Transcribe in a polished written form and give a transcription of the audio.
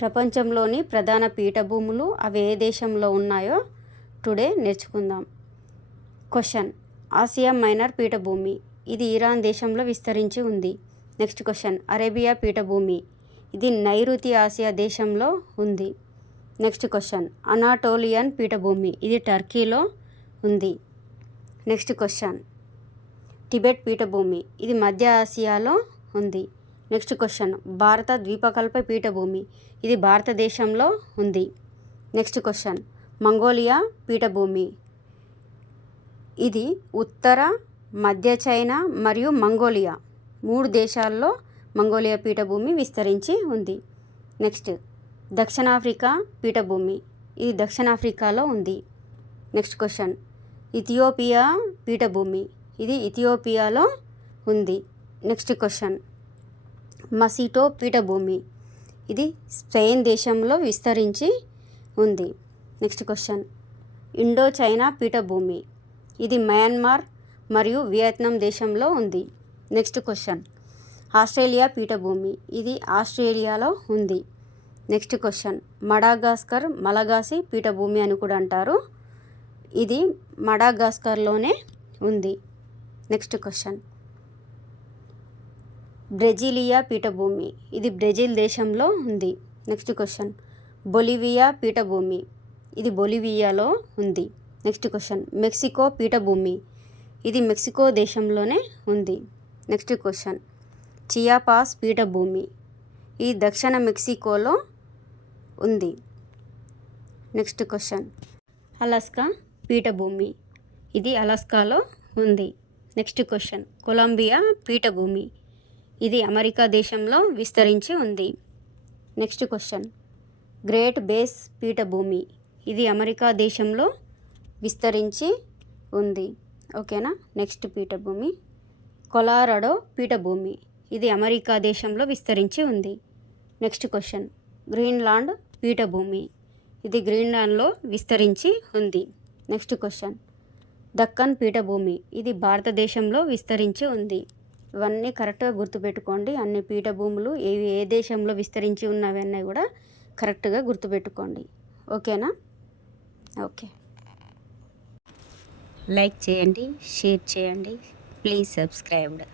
ప్రపంచంలోని ప్రధాన పీఠభూములు అవి ఏ దేశంలో ఉన్నాయో టుడే నేర్చుకుందాం. క్వశ్చన్: ఆసియా మైనర్ పీఠభూమి, ఇది ఇరాన్ దేశంలో విస్తరించి ఉంది. నెక్స్ట్ క్వశ్చన్: అరేబియా పీఠభూమి, ఇది నైరుతి ఆసియా దేశంలో ఉంది. నెక్స్ట్ క్వశ్చన్: అనాటోలియన్ పీఠభూమి, ఇది టర్కీలో ఉంది. నెక్స్ట్ క్వశ్చన్: టిబెట్ పీఠభూమి, ఇది మధ్య ఆసియాలో ఉంది. నెక్స్ట్ క్వశ్చన్: భారత ద్వీపకల్ప పీఠభూమి, ఇది భారతదేశంలో ఉంది. నెక్స్ట్ క్వశ్చన్: మంగోలియా పీఠభూమి, ఇది ఉత్తర, మధ్య చైనా మరియు మంగోలియా 3 దేశాల్లో మంగోలియా పీఠభూమి విస్తరించి ఉంది. నెక్స్ట్: దక్షిణాఫ్రికా పీఠభూమి, ఇది దక్షిణాఫ్రికాలో ఉంది. నెక్స్ట్ క్వశ్చన్: ఇథియోపియా పీఠభూమి, ఇది ఇథియోపియాలో ఉంది. నెక్స్ట్ క్వశ్చన్: మసిటో పీఠభూమి, ఇది స్పెయిన్ దేశంలో విస్తరించి ఉంది. నెక్స్ట్ క్వశ్చన్: ఇండో చైనా పీఠభూమి, ఇది మయన్మార్ మరియు వియత్నాం దేశంలో ఉంది. నెక్స్ట్ క్వశ్చన్: ఆస్ట్రేలియా పీఠభూమి, ఇది ఆస్ట్రేలియాలో ఉంది. నెక్స్ట్ క్వశ్చన్: మడగాస్కర్ మలగాసి పీఠభూమి అని కూడా అంటారు, ఇది మడగాస్కర్లోనే ఉంది. నెక్స్ట్ క్వశ్చన్: బ్రెజిలియా పీఠభూమి, ఇది బ్రెజిల్ దేశంలో ఉంది. నెక్స్ట్ క్వశ్చన్: బొలివియా పీఠభూమి, ఇది బొలివియాలో ఉంది. నెక్స్ట్ క్వశ్చన్: మెక్సికో పీఠభూమి, ఇది మెక్సికో దేశంలోనే ఉంది. నెక్స్ట్ క్వశ్చన్: చియాపాస్ పీఠభూమి, ఇది దక్షిణ మెక్సికోలో ఉంది. నెక్స్ట్ క్వశ్చన్: అలాస్కా పీఠభూమి, ఇది అలాస్కాలో ఉంది. నెక్స్ట్ క్వశ్చన్: కొలంబియా పీఠభూమి, ఇది అమెరికా దేశంలో విస్తరించి ఉంది. నెక్స్ట్ క్వశ్చన్: గ్రేట్ బేస్ పీఠభూమి, ఇది అమెరికా దేశంలో విస్తరించి ఉంది. ఓకేనా. నెక్స్ట్ పీఠభూమి: కొలరాడో పీఠభూమి, ఇది అమెరికా దేశంలో విస్తరించి ఉంది. నెక్స్ట్ క్వశ్చన్: గ్రీన్లాండ్ పీఠభూమి, ఇది గ్రీన్లాండ్లో విస్తరించి ఉంది. నెక్స్ట్ క్వశ్చన్: దక్కన్ పీఠభూమి, ఇది భారతదేశంలో విస్తరించి ఉంది. ఇవన్నీ కరెక్ట్గా గుర్తుపెట్టుకోండి. అన్ని పీఠభూములు ఏ దేశంలో విస్తరించి ఉన్నవన్నీ కూడా కరెక్ట్గా గుర్తుపెట్టుకోండి. ఓకేనా. ఓకే. లైక్ చేయండి, షేర్ చేయండి, ప్లీజ్ సబ్స్క్రైబ్డ్.